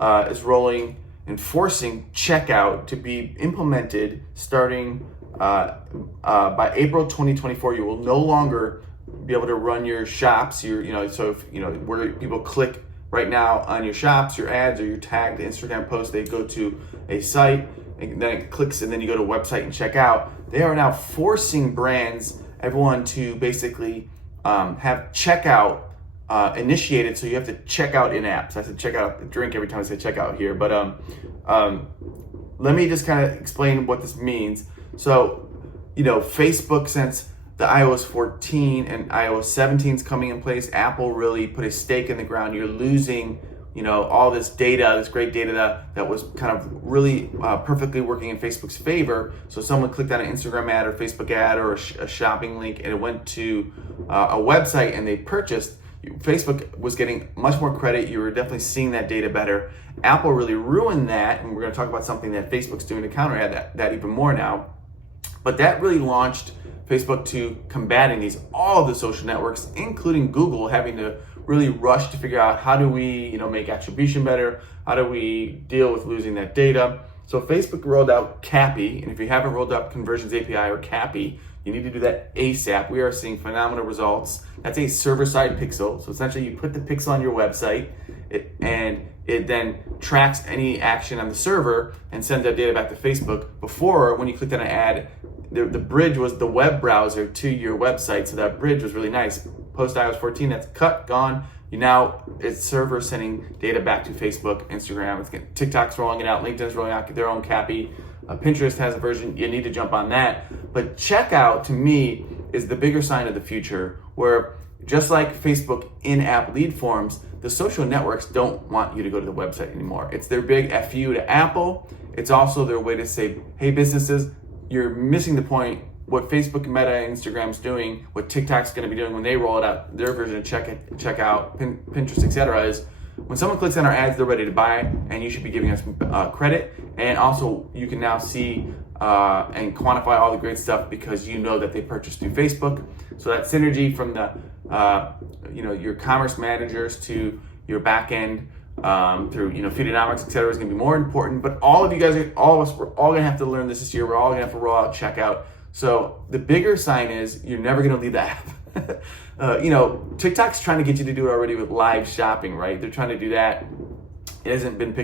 enforcing checkout to be implemented starting by April 2024. You will no longer be able to run your shops. So if where people click right now on your shops, your ads, or your tagged Instagram post, they go to a site and then it clicks, and then you go to a website and check out. They are now forcing everyone to basically have checkout initiated, so you have to check out in apps. I said check out a drink every time I say check out here, but let me just kind of explain what this means. So, Facebook, since the iOS 14 and iOS 17 is coming in place, Apple really put a stake in the ground. You're losing, all this data, this great data that was kind of really perfectly working in Facebook's favor. So someone clicked on an Instagram ad or Facebook ad or a shopping link, and it went to a website and they purchased. Facebook was getting much more credit. You were definitely seeing that data better. Apple really ruined that, and we're going to talk about something that Facebook's doing to counter that even more now. But that really launched Facebook to combating all of the social networks, including Google, having to really rush to figure out how do we, make attribution better? How do we deal with losing that data? So Facebook rolled out CAPI, and if you haven't rolled out Conversions API or CAPI, you need to do that ASAP. We are seeing phenomenal results. That's a server-side pixel. So essentially you put the pixel on your website and it then tracks any action on the server and sends that data back to Facebook. Before, when you clicked on an ad, the bridge was the web browser to your website. So that bridge was really nice. Post iOS 14, that's cut, gone. It's server sending data back to Facebook, Instagram. TikTok's rolling it out. LinkedIn's rolling out their own CAPI. Pinterest has a version. You need to jump on that. But checkout, to me, is the bigger sign of the future, where just like Facebook in-app lead forms, the social networks don't want you to go to the website anymore. It's their big FU to Apple. It's also their way to say, hey, businesses, you're missing the point. What Facebook, Meta, Instagram's doing, what TikTok's going to be doing when they roll it out, their version of checkout, Pinterest, etc., is when someone clicks on our ads, they're ready to buy, and you should be giving us credit. And also, you can now see and quantify all the great stuff because you know that they purchased through Facebook. So that synergy from the your commerce managers to your back end through Feedonomics, etc., is going to be more important. But all of us, we're all going to have to learn this year. We're all going to have to roll out checkout. So the bigger sign is you're never going to leave the app. TikTok's trying to get you to do it already with live shopping, right? They're trying to do that. It hasn't been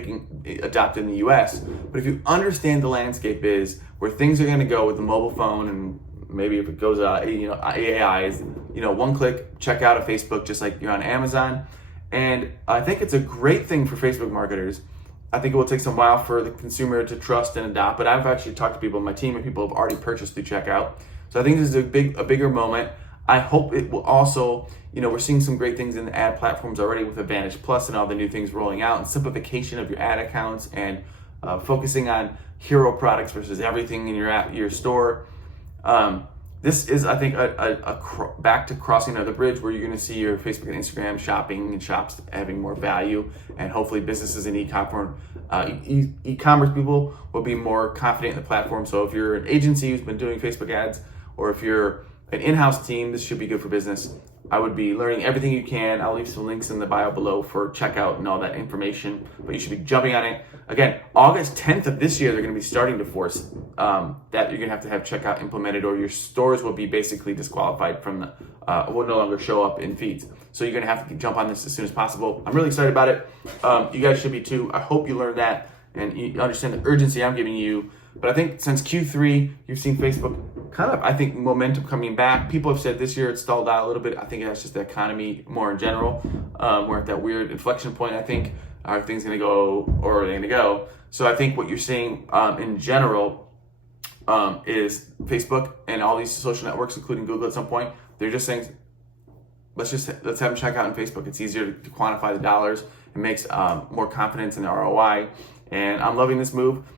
adopted in the US. But if you understand the landscape is where things are going to go with the mobile phone, and maybe if it goes, AI is, one click, check out of Facebook, just like you're on Amazon. And I think it's a great thing for Facebook marketers. I think it will take some while for the consumer to trust and adopt, but I've actually talked to people on my team, and people have already purchased through checkout. So I think this is a bigger moment. I hope it will also, we're seeing some great things in the ad platforms already with Advantage Plus and all the new things rolling out, and simplification of your ad accounts, and focusing on hero products versus everything in your store. This is, I think, back to crossing another bridge where you're going to see your Facebook and Instagram shopping and shops having more value, and hopefully businesses and e-commerce people will be more confident in the platform. So if you're an agency who's been doing Facebook ads, or if you're an in-house team, this should be good for business. I would be learning everything you can. I'll leave some links in the bio below for checkout and all that information, but you should be jumping on it. Again, August 10th of this year, they're going to be starting to force that you're going to have checkout implemented, or your stores will be basically disqualified from will no longer show up in feeds. So you're going to have to jump on this as soon as possible. I'm really excited about it. You guys should be too. I hope you learned that and you understand the urgency I'm giving you. But I think since Q3, you've seen Facebook kind of, I think, momentum coming back. People have said this year it stalled out a little bit. I think that's just the economy more in general. We're at that weird inflection point, I think. Are things going to go, or are they going to go? So I think what you're seeing in general is Facebook and all these social networks, including Google at some point, they're just saying, let's have them check out on Facebook. It's easier to quantify the dollars. It makes more confidence in the ROI. And I'm loving this move.